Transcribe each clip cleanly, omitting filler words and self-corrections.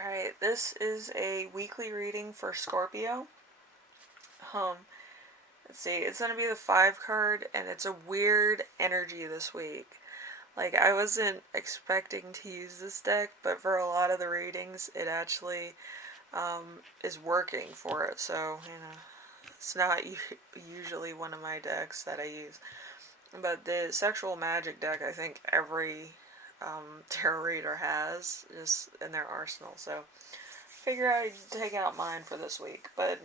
Alright, this is a weekly reading for Scorpio. Um, let's see, it's gonna be the 5 card, and it's a weird energy this week. Like, I wasn't expecting to use this deck, but for a lot of the readings, it actually is working for it. So, it's not usually one of my decks that I use. But the Sexual Magic deck, I think every tarot reader has just in their arsenal. So, figure I'd take out mine for this week. But,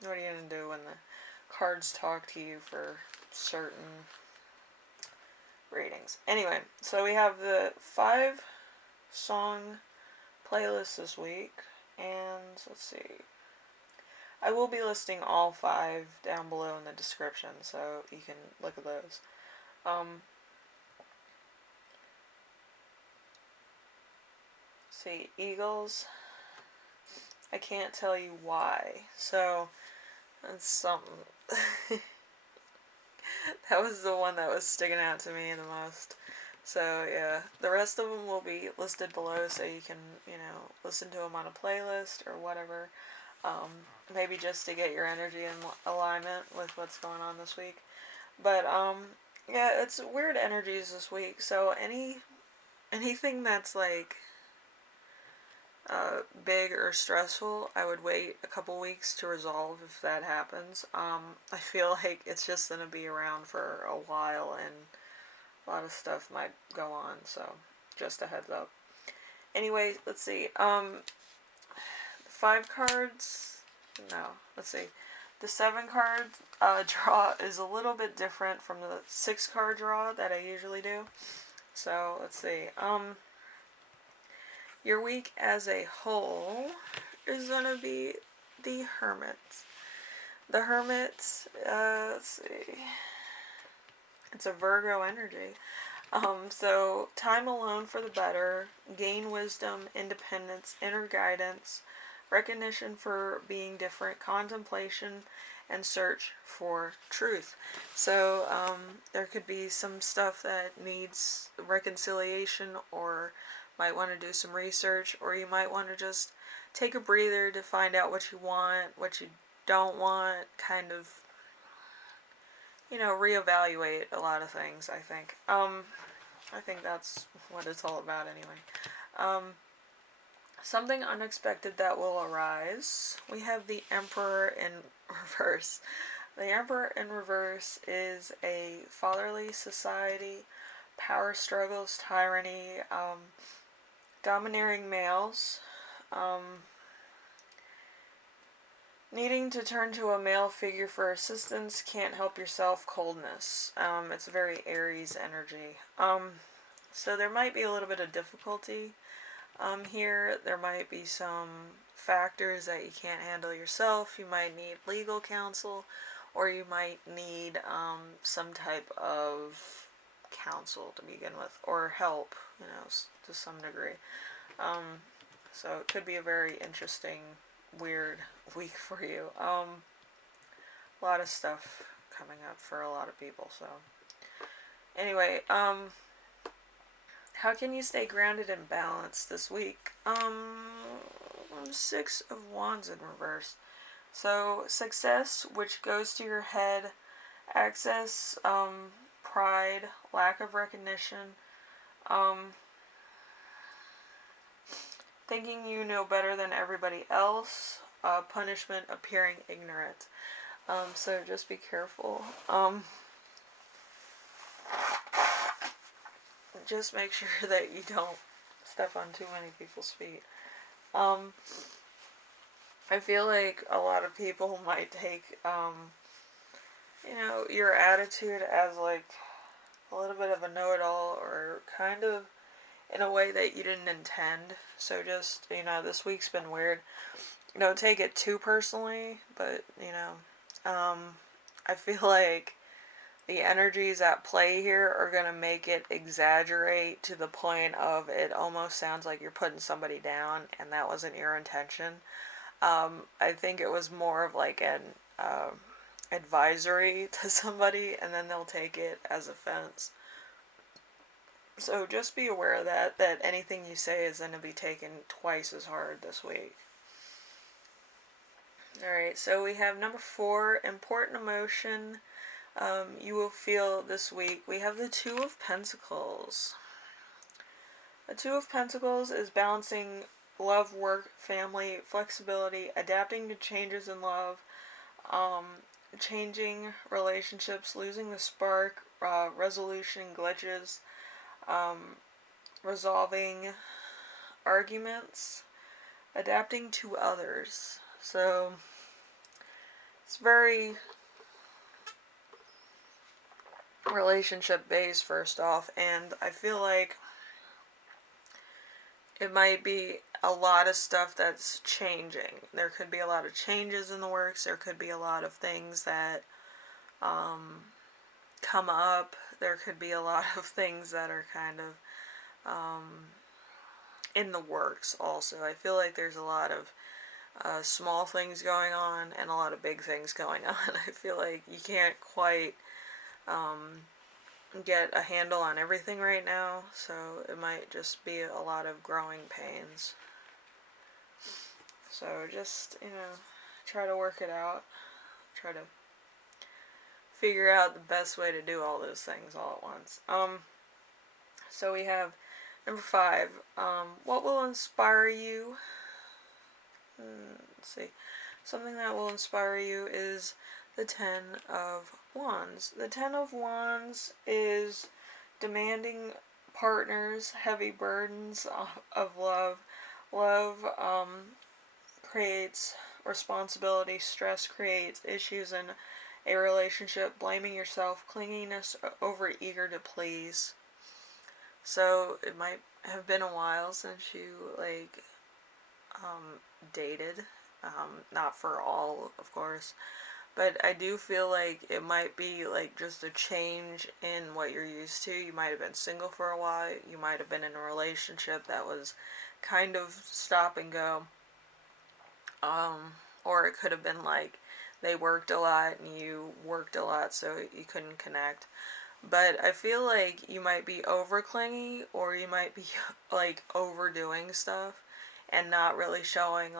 what are you going to do when the cards talk to you for certain readings? Anyway, so we have the 5 song playlist this week. And let's see. I will be listing all 5 down below in the description, so you can look at those. See, Eagles. I can't tell you why. So, that's something. That was the one that was sticking out to me the most. So, yeah. The rest of them will be listed below so you can, listen to them on a playlist or whatever. Maybe just to get your energy in alignment with what's going on this week. But, yeah, it's weird energies this week. So, anything that's like big or stressful, I would wait a couple weeks to resolve if that happens. I feel like it's just going to be around for a while and a lot of stuff might go on, so just a heads up. Anyway, let's see. 5 cards. No, let's see. The 7 card draw is a little bit different from the 6 card draw that I usually do. So let's see. Your week as a whole is going to be the Hermit. The Hermit, let's see. It's a Virgo energy. So time alone for the better, gain wisdom, independence, inner guidance, recognition for being different, contemplation, and search for truth. So there could be some stuff that needs reconciliation, or might want to do some research, or you might want to just take a breather to find out what you want, what you don't want, kind of, reevaluate a lot of things, I think. I think that's what it's all about anyway. Something unexpected that will arise. We have the Emperor in reverse. The Emperor in reverse is a fatherly society, power struggles, tyranny, domineering males, needing to turn to a male figure for assistance, can't help yourself, coldness. It's a very Aries energy. So there might be a little bit of difficulty here. There might be some factors that you can't handle yourself. You might need legal counsel, or you might need some type of counsel to begin with, or help, to some degree. So it could be a very interesting, weird week for you. A lot of stuff coming up for a lot of people. So anyway, how can you stay grounded and balanced this week? 6 of Wands in reverse. So success, which goes to your head, access, pride, lack of recognition, thinking you know better than everybody else, punishment, appearing ignorant. So just be careful. Just make sure that you don't step on too many people's feet. I feel like a lot of people might take, your attitude as like a little bit of a know-it-all, or kind of in a way that you didn't intend. So just, this week's been weird. Don't take it too personally, but, I feel like the energies at play here are going to make it exaggerate to the point of it almost sounds like you're putting somebody down, and that wasn't your intention. I think it was more of like an advisory to somebody, and then they'll take it as offense. So just be aware of that anything you say is going to be taken twice as hard this week. Alright, so we have number 4, important emotion you will feel this week. We have the Two of Pentacles. The Two of Pentacles is balancing love, work, family, flexibility, adapting to changes in love, changing relationships, losing the spark, resolution glitches, resolving arguments, adapting to others. So it's very relationship based, first off, and I feel like it might be a lot of stuff that's changing. There could be a lot of changes in the works. There could be a lot of things that come up. There could be a lot of things that are kind of in the works also. I feel like there's a lot of small things going on and a lot of big things going on. I feel like you can't quite get a handle on everything right now, so it might just be a lot of growing pains. So just, try to work it out. Try to figure out the best way to do all those things all at once. So we have number 5. What will inspire you? Let's see. Something that will inspire you is the Ten of Wands. The Ten of Wands is demanding partners, heavy burdens of love. Love creates responsibility. Stress creates issues in a relationship. Blaming yourself, clinginess, over eager to please. So it might have been a while since you dated. Not for all, of course. But I do feel like it might be just a change in what you're used to. You might have been single for a while. You might have been in a relationship that was kind of stop and go. Or it could have been they worked a lot and you worked a lot, so you couldn't connect. But I feel like you might be over clingy, or you might be overdoing stuff and not really showing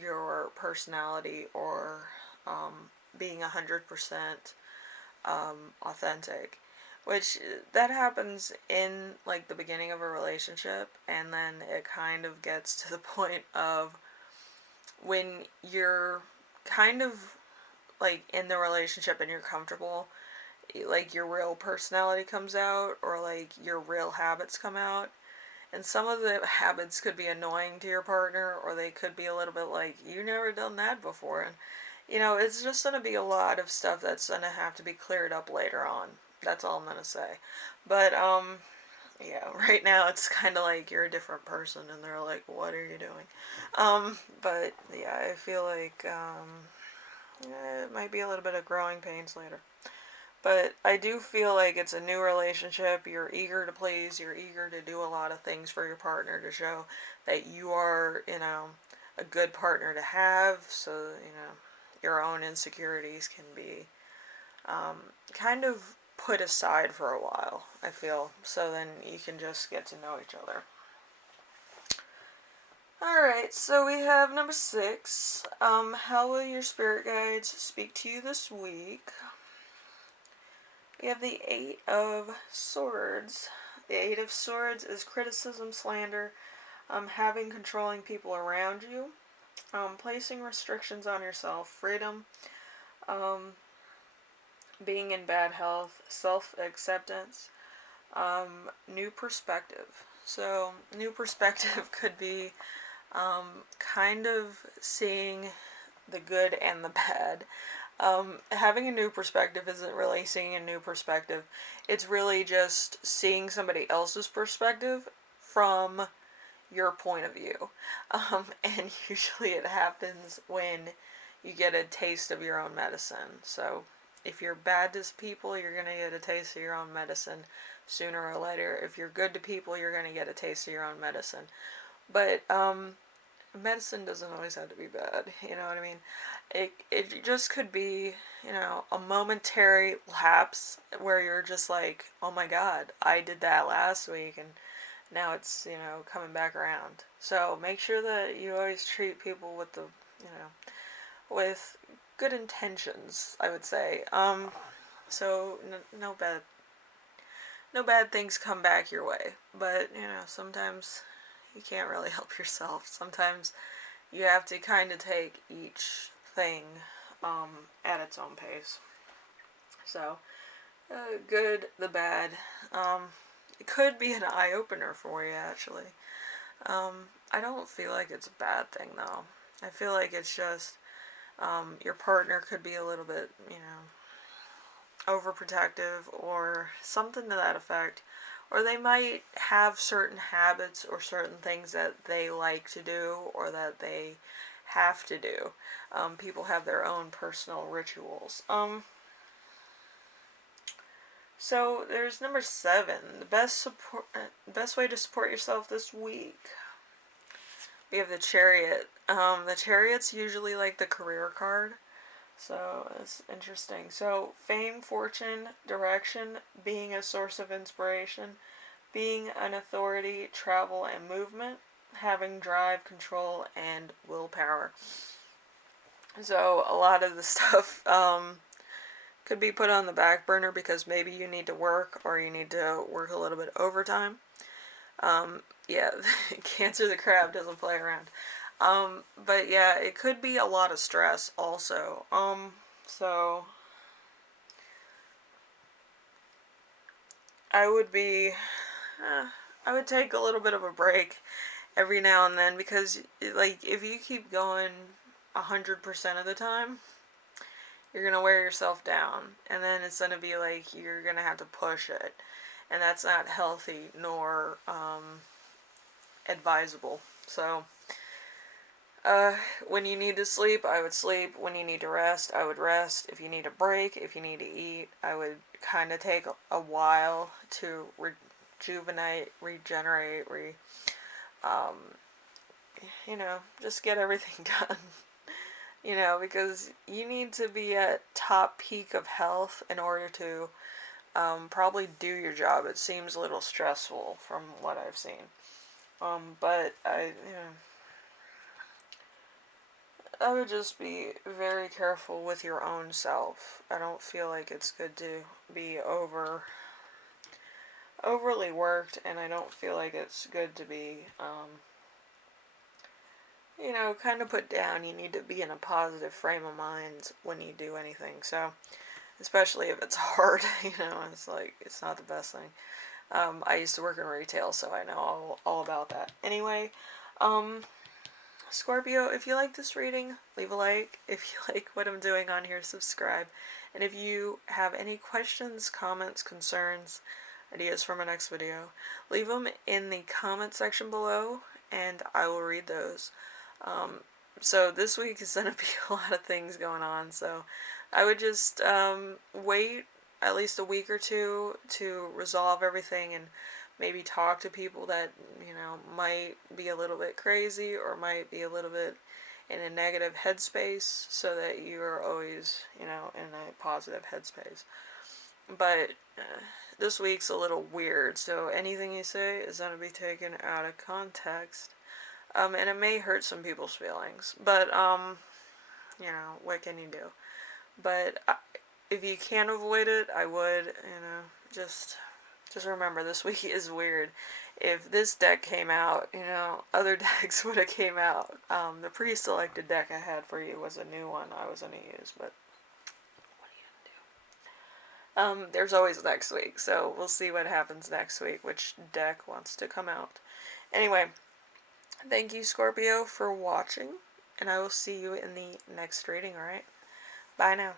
your personality, or being 100% authentic, which that happens in the beginning of a relationship, and then it kind of gets to the point of when you're kind of in the relationship and you're comfortable, your real personality comes out, or your real habits come out. And some of the habits could be annoying to your partner, or they could be a little bit you never done that before. And, it's just going to be a lot of stuff that's going to have to be cleared up later on. That's all I'm going to say. But, yeah, right now it's kind of you're a different person, and they're what are you doing? But, yeah, I feel it might be a little bit of growing pains later. But I do feel it's a new relationship. You're eager to please. You're eager to do a lot of things for your partner to show that you are, a good partner to have. So, your own insecurities can be kind of put aside for a while, I feel. So then you can just get to know each other. Alright, so we have number 6. How will your spirit guides speak to you this week? We have the 8 of Swords. The 8 of Swords is criticism, slander, having controlling people around you, placing restrictions on yourself, freedom, being in bad health, self-acceptance, new perspective. So, new perspective could be kind of seeing the good and the bad. Having a new perspective isn't really seeing a new perspective. It's really just seeing somebody else's perspective from your point of view. And usually it happens when you get a taste of your own medicine. So if you're bad to people, you're going to get a taste of your own medicine sooner or later. If you're good to people, you're going to get a taste of your own medicine. But medicine doesn't always have to be bad, you know what I mean? It just could be, a momentary lapse where you're just like, oh my god, I did that last week and now it's, coming back around. So make sure that you always treat people with with good intentions, I would say. So no bad things come back your way. But, sometimes you can't really help yourself. Sometimes you have to kind of take each thing at its own pace. So, good, the bad. Um, it could be an eye opener for you, actually. I don't feel like it's a bad thing, though. I feel like it's just your partner could be a little bit, overprotective or something to that effect. Or they might have certain habits or certain things that they like to do or that they have to do. People have their own personal rituals. So there's number 7, the best way to support yourself this week. We have the Chariot. The Chariot's usually like the career card. So it's interesting. So fame, fortune, direction, being a source of inspiration, being an authority, travel and movement, having drive, control, and willpower. So a lot of the stuff could be put on the back burner because maybe you need to work or you need to work a little bit overtime. Yeah, Cancer the Crab doesn't play around. But yeah, it could be a lot of stress also. So I would be, I would take a little bit of a break every now and then because, like, if you keep going 100% of the time, you're gonna wear yourself down, and then it's gonna be like you're gonna have to push it, and that's not healthy nor advisable. So, when you need to sleep, I would sleep. When you need to rest, I would rest. If you need a break, if you need to eat, I would kind of take a while to rejuvenate, regenerate, um, just get everything done. Because you need to be at top peak of health in order to probably do your job. It seems a little stressful from what I've seen. But I would just be very careful with your own self. I don't feel like it's good to be overly worked, and I don't feel like it's good to be kind of put down. You need to be in a positive frame of mind when you do anything. So, especially if it's hard, it's like, it's not the best thing. I used to work in retail, so I know all about that. Anyway, Scorpio, if you like this reading, leave a like. If you like what I'm doing on here, subscribe. And if you have any questions, comments, concerns, ideas for my next video, leave them in the comment section below, and I will read those. So this week is going to be a lot of things going on, so I would just wait at least a week or two to resolve everything and maybe talk to people that, might be a little bit crazy or might be a little bit in a negative headspace so that you are always, in a positive headspace. But this week's a little weird, so anything you say is going to be taken out of context. And it may hurt some people's feelings, but, what can you do? But if you can avoid it, I would, just remember this week is weird. If this deck came out, other decks would have came out. The pre-selected deck I had for you was a new one I was going to use, but what are you going to do? There's always next week, so we'll see what happens next week, which deck wants to come out. Anyway, thank you, Scorpio, for watching, and I will see you in the next reading, alright? Bye now.